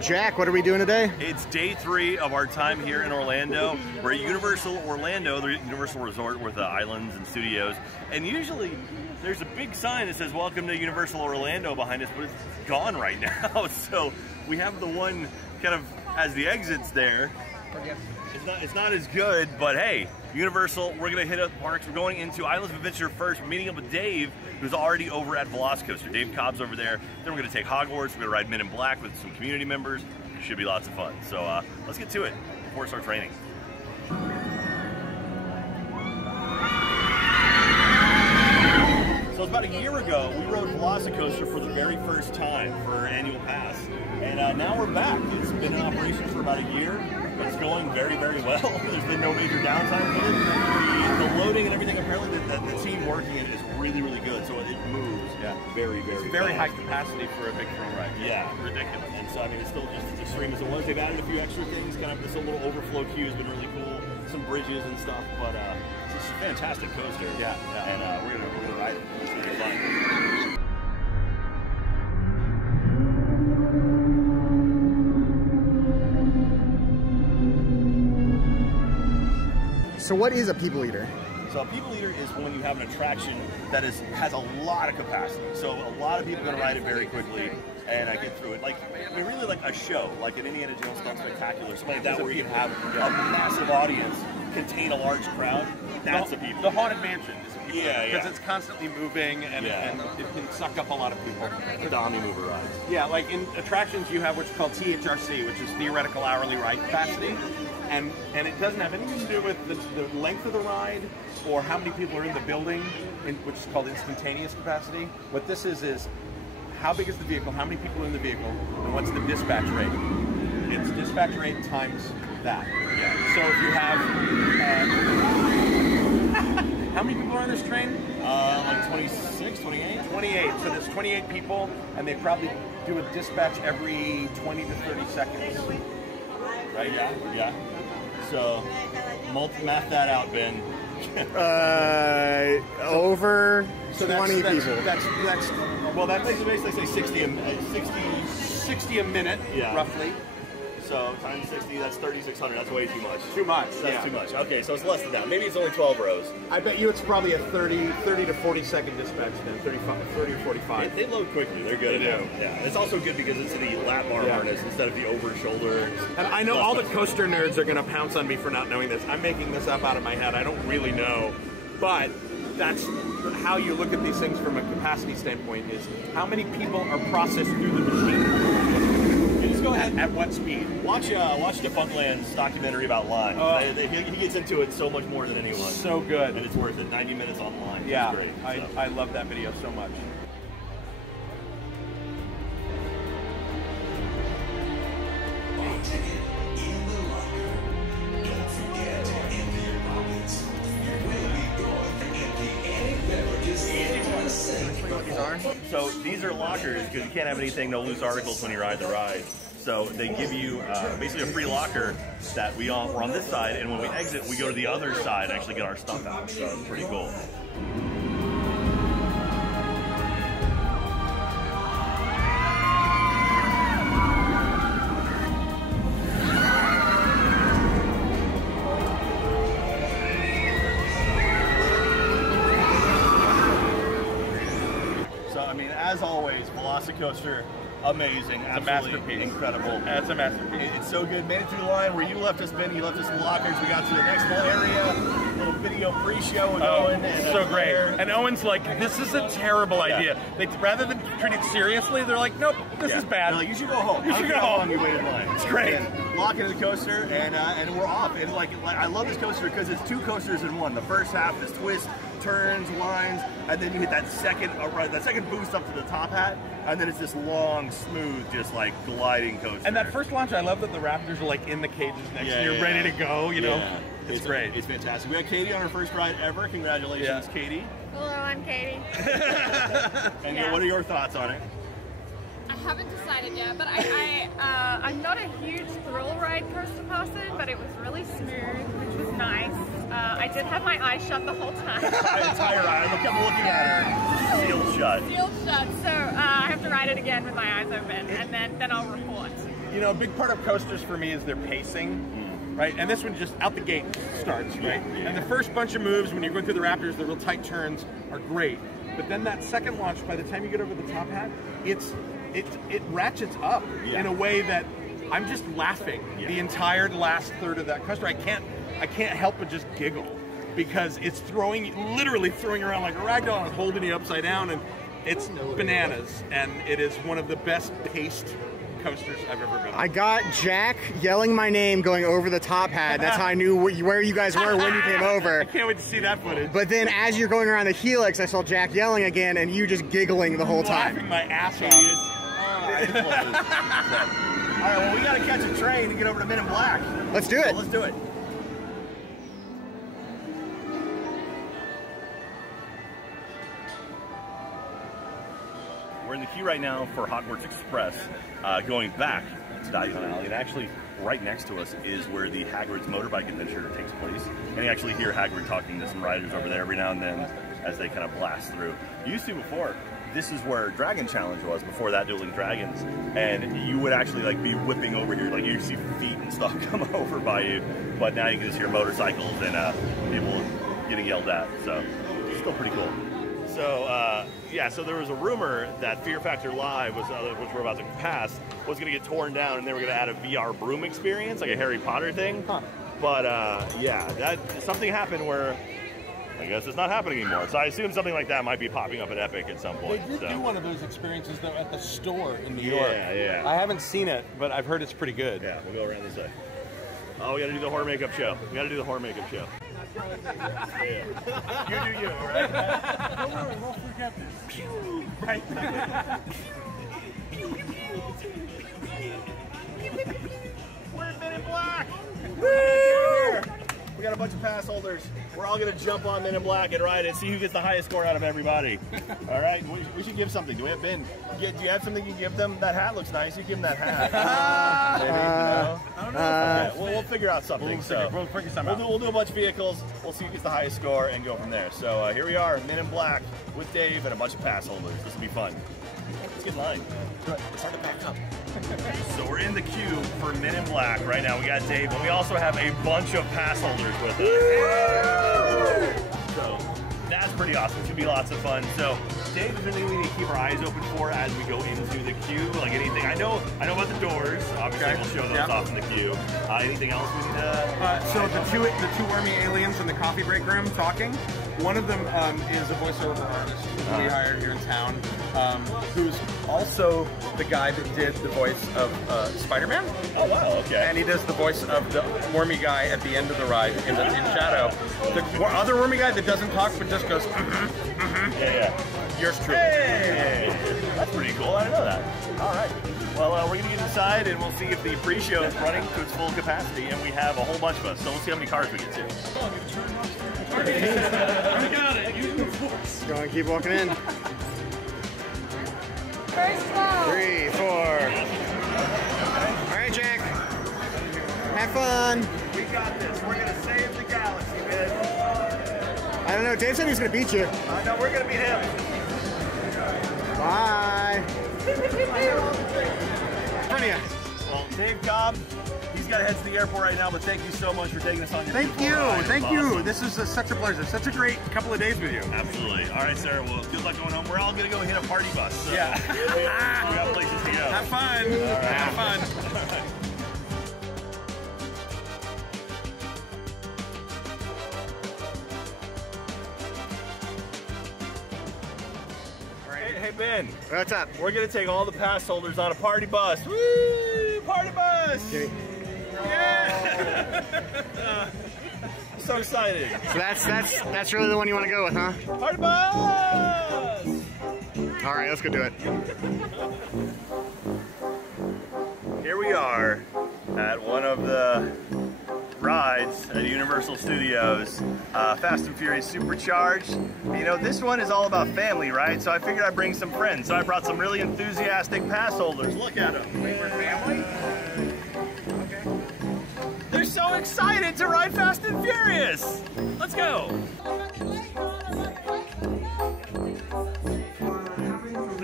Jack, what are we doing today? It's day 3 of our time here in Orlando. We're at Universal Orlando, the Universal Resort with islands and studios. And usually there's a big sign that says welcome to Universal Orlando behind us, but it's gone right now. So we have the one kind of as the exits there. It's not as good, but hey, Universal, we're gonna hit up parks. We're going into Islands of Adventure first. We're meeting up with Dave, who's already over at Velocicoaster. Dave Cobb's over there. Then we're gonna take Hogwarts. We're gonna ride Men in Black with some community members. Should be lots of fun. So let's get to it before it starts raining. So about a year ago, we rode Velocicoaster for the very first time for our annual pass. And now we're back. It's been in operation for about a year. It's going very, very well. There's been no major downtime with it. The loading and everything, apparently the team working in it is really, really good. So it moves very, very It's very high capacity for a big thrill ride. Yeah, ridiculous. And so, I mean, it's still just as extreme as it was. They've added a few extra things. Kind of this little overflow queue has been really cool. Some bridges and stuff. But it's a fantastic coaster. Yeah. And we're gonna ride it. It's gonna be fun. So what is a people eater? So a people eater is when you have an attraction that has a lot of capacity. So a lot of people are going to ride it very quickly and get through it. Like, I mean, really like a show, like an Indiana Jones Stunt Spectacular, something like that, where you have a massive audience contain a large crowd. That's a people. The Haunted Mansion is a people because it's constantly moving and it can suck up a lot of people. The Omni Mover rides. Yeah, like in attractions you have what's called THRC, which is theoretical hourly ride capacity. And it doesn't have anything to do with the length of the ride or how many people are in the building, which is called instantaneous capacity. What this is how big is the vehicle, how many people are in the vehicle, and what's the dispatch rate. It's dispatch rate times that. Yeah. So if you have, how many people are on this train? Like 26, 28? 28. So there's 28 people, and they probably do a dispatch every 20 to 30 seconds. Right? Yeah. So, math that out, Ben. Over 20 people. That's basically say 60 a minute, roughly. So times 60, that's 3,600. That's way too much. Too much. That's too much. Okay, so it's less than that. Maybe it's only 12 rows. I bet you it's probably a 30 to 40 second dispatch then, 30 or 45. They load quickly. They're good. They do. Yeah. It's also good because it's the lap bar harness instead of the over shoulder. And I know all the coaster nerds are going to pounce on me for not knowing this. I'm making this up out of my head. I don't really know. But that's how you look at these things from a capacity standpoint, is how many people are processed through the machine. Go ahead. At what speed? Watch Defunctland's documentary about line. He gets into it so much more than anyone. So good. And it's worth it. 90 minutes online. Yeah, great, I love that video so much. So these are lockers because you can't have anything, no loose articles when you ride the ride. So they give you basically a free locker that we're on this side, and when we exit, we go to the other side and actually get our stuff out. So it's pretty cool. So I mean, as always, Velocicoaster. Amazing, absolutely incredible. That's a masterpiece. It's so good. Made it through the line where you left us, Ben. You left us in lockers. We got to the next little area, little video pre-show with Owen. And so great. And Owen's like, this is a terrible idea. They, rather than treat it seriously, they're like, nope, this is bad. Like, you should go home. You should go home. How long you waited in line. It's great. And lock into the coaster, and we're off. And like I love this coaster because it's 2 coasters in one. The first half is twist, turns, lines, and then you hit that second boost up to the top hat, and then it's this long, smooth, just like gliding coaster. And that first launch, I love that the Raptors are like in the cages next to you, ready to go, you know. It's great. It's fantastic. We had Katie on her first ride ever. Congratulations, Katie. Hello, I'm Katie. And what are your thoughts on it? I haven't decided yet, but I'm not a huge thrill ride coaster person, but it was really smooth, which was nice. I did have my eyes shut the whole time. My entire eye. I'm looking at her. Sealed shut. Sealed shut. So I have to ride it again with my eyes open, and then I'll report. you know, a big part of coasters for me is their pacing, right? And this one just out the gate starts, right? Yeah. And the first bunch of moves when you're going through the Raptors, the real tight turns are great. But then that second launch, by the time you get over the top hat, it ratchets up in a way that I'm just laughing the entire last third of that coaster. I can't help but just giggle because it's literally throwing around like a ragdoll and holding you upside down, and it's bananas. And it is one of the best paced coasters I've ever been on. I got Jack yelling my name going over the top hat. That's how I knew where you guys were when you came over. I can't wait to see that footage. But then as you're going around the helix, I saw Jack yelling again and you just giggling the whole time. Laughing my ass off. All right, well, we got to catch a train to get over to Men in Black. Let's do it. So let's do it. We're in the queue right now for Hogwarts Express, going back to Diagon Alley, and actually right next to us is where the Hagrid's motorbike adventure takes place. And you actually hear Hagrid talking to some riders over there every now and then as they kind of blast through. You used to before. This is where Dragon Challenge was, before that Dueling Dragons, and you would actually like be whipping over here, like you see feet and stuff come over by you, but now you can just hear motorcycles and people getting yelled at, so it's still pretty cool. So yeah, so there was a rumor that Fear Factor Live, which we're about to pass, was going to get torn down, and they were going to add a VR broom experience, like a Harry Potter thing. But yeah, something happened where I guess it's not happening anymore. So I assume something like that might be popping up at Epic at some point. They did do one of those experiences though at the store in New York. Yeah. I haven't seen it, but I've heard it's pretty good. Yeah, we'll go around this way. Oh, we got to do the horror makeup show. We got to do the horror makeup show. Yeah. You do you, all right? Don't worry, we'll forget this. Pew! Right. We're in Men in Black. Woo! We got a bunch of pass holders. We're all going to jump on Men in Black and ride it, see who gets the highest score out of everybody. All right? We should give something. Do we have Ben? Do you have something you can give them? That hat looks nice. You give them that hat. Maybe, I don't know. Okay, we'll figure out something. We'll figure something out. We'll do a bunch of vehicles. We'll see who gets the highest score and go from there. So here we are, Men in Black with Dave and a bunch of pass holders. This will be fun. Let's get in line. It's hard to back up. So we're in the queue for Men in Black right now. We got Dave, but we also have a bunch of pass holders with us. So that's pretty awesome. It should be lots of fun. So Dave, is there anything we need to keep our eyes open for as we go into the queue? Like anything? I know about the doors. Obviously, we'll show those off in the queue. Anything else we need to? So the two wormy aliens in the coffee break room talking. One of them is a voiceover artist who we hired here in town, who's also the guy that did the voice of Spider-Man. Oh wow, okay. And he does the voice of the wormy guy at the end of the ride in Shadow. The other wormy guy that doesn't talk but just goes, Yeah. Yours truly. Hey! That's pretty cool. I didn't know that. All right. Well, we're going to get inside and we'll see if the pre-show is running to its full capacity, and we have a whole bunch of us. So we'll see how many cars we get to. Go and keep walking in. First floor. 3, 4. All right, Jack. Have fun. We got this. We're going to save the galaxy, man. I don't know. Dave said he was going to beat you. No, we're going to beat him. Bye. Front of you. Well, Dave Cobb, he's got to head to the airport right now, but thank you so much for taking us on your Thank you. ride. Thank you. Awesome. This is such a pleasure. Such a great couple of days with you. Absolutely. All right, Sarah. Well, good luck going home. We're all going to go hit a party bus. So Yeah. we got places to go. Have fun. Right. Have fun. Hey, Ben. What's up? We're going to take all the pass holders on a party bus. Woo! Party bus! Yeah! I'm so excited. So that's really the one you want to go with, huh? Party bus! All right, let's go do it. Here we are at one of the rides at Universal Studios, Fast and Furious Supercharged. You know, this one is all about family, right? So I figured I'd bring some friends. So I brought some really enthusiastic pass holders. Look at them. Wait, we're family? Okay. They're so excited to ride Fast and Furious. Let's go.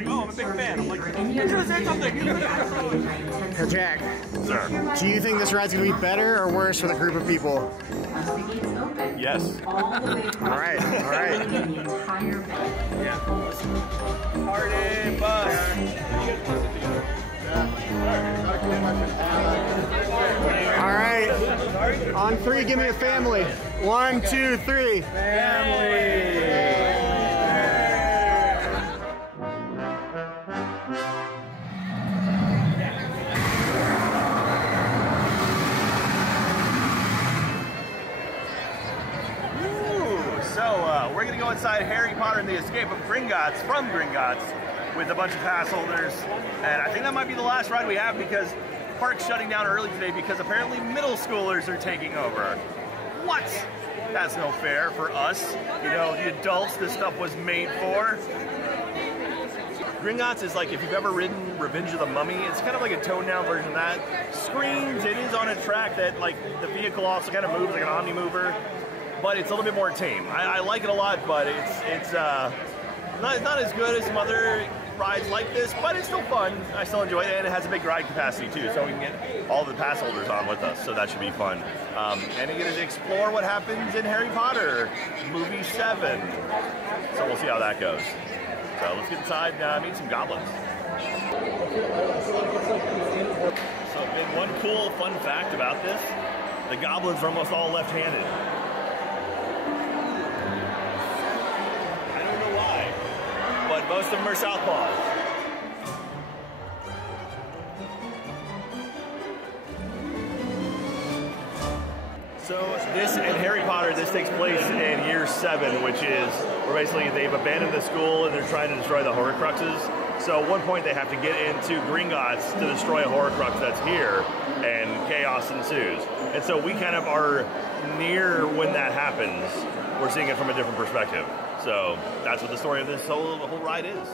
Oh, I'm big fan. I'm like, you're gonna say something. Hey, Jack, Sir. do you think this ride's going to be better or worse for the group of people? Yes. All right, all right. Yeah. Party bus. All right. On three, give me a family. 1, 2, 3. Family. We're going to go inside Harry Potter and the Escape of Gringotts from Gringotts with a bunch of pass holders. And I think that might be the last ride we have because the park's shutting down early today because apparently middle schoolers are taking over. What? That's no fair for us. You know, the adults this stuff was made for. Gringotts is like, if you've ever ridden Revenge of the Mummy, it's kind of like a toned-down version of that. Screens, it is on a track that, like, the vehicle also kind of moves like an omni-mover. But it's a little bit more tame. I like it a lot, but it's not as good as some other rides like this, but it's still fun. I still enjoy it, and it has a big ride capacity too, so we can get all the pass holders on with us, so that should be fun. And you get to explore what happens in Harry Potter, movie 7. So we'll see how that goes. So let's get inside and meet some goblins. So one cool fun fact about this, the goblins are almost all left-handed. But most of them are southpaws. So this, in Harry Potter, this takes place in year 7, which is where basically they've abandoned the school and they're trying to destroy the Horcruxes. So at one point they have to get into Gringotts to destroy a Horcrux that's here, and chaos ensues. And so we kind of are near when that happens. We're seeing it from a different perspective. So that's what the story of this whole ride is.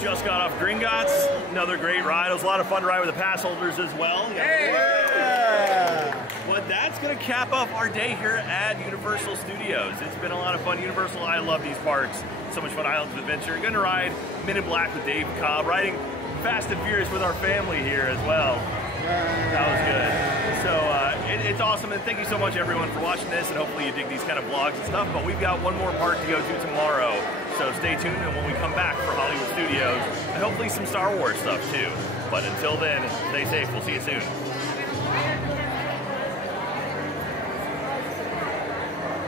Just got off Gringotts, another great ride. It was a lot of fun to ride with the pass holders as well. Yeah. But that's going to cap off our day here at Universal Studios. It's been a lot of fun. Universal, I love these parks. So much fun. Islands of Adventure. Going to ride Men in Black with Dave Cobb. Riding Fast and Furious with our family here as well. That was good. So it's awesome, and thank you so much everyone for watching this, and hopefully you dig these kind of vlogs and stuff. But we've got one more park to go to tomorrow, so stay tuned. And when we come back for Hollywood Studios, and hopefully some Star Wars stuff too. But until then, stay safe. We'll see you soon.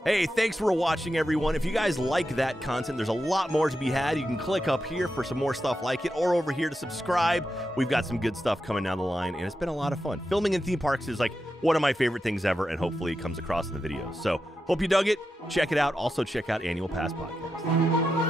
Hey, thanks for watching, everyone. If you guys like that content, there's a lot more to be had. You can click up here for some more stuff like it, or over here to subscribe. We've got some good stuff coming down the line, and it's been a lot of fun. Filming in theme parks is like one of my favorite things ever, and hopefully it comes across in the videos. So, hope you dug it. Check it out. Also, check out Annual Pass Podcast.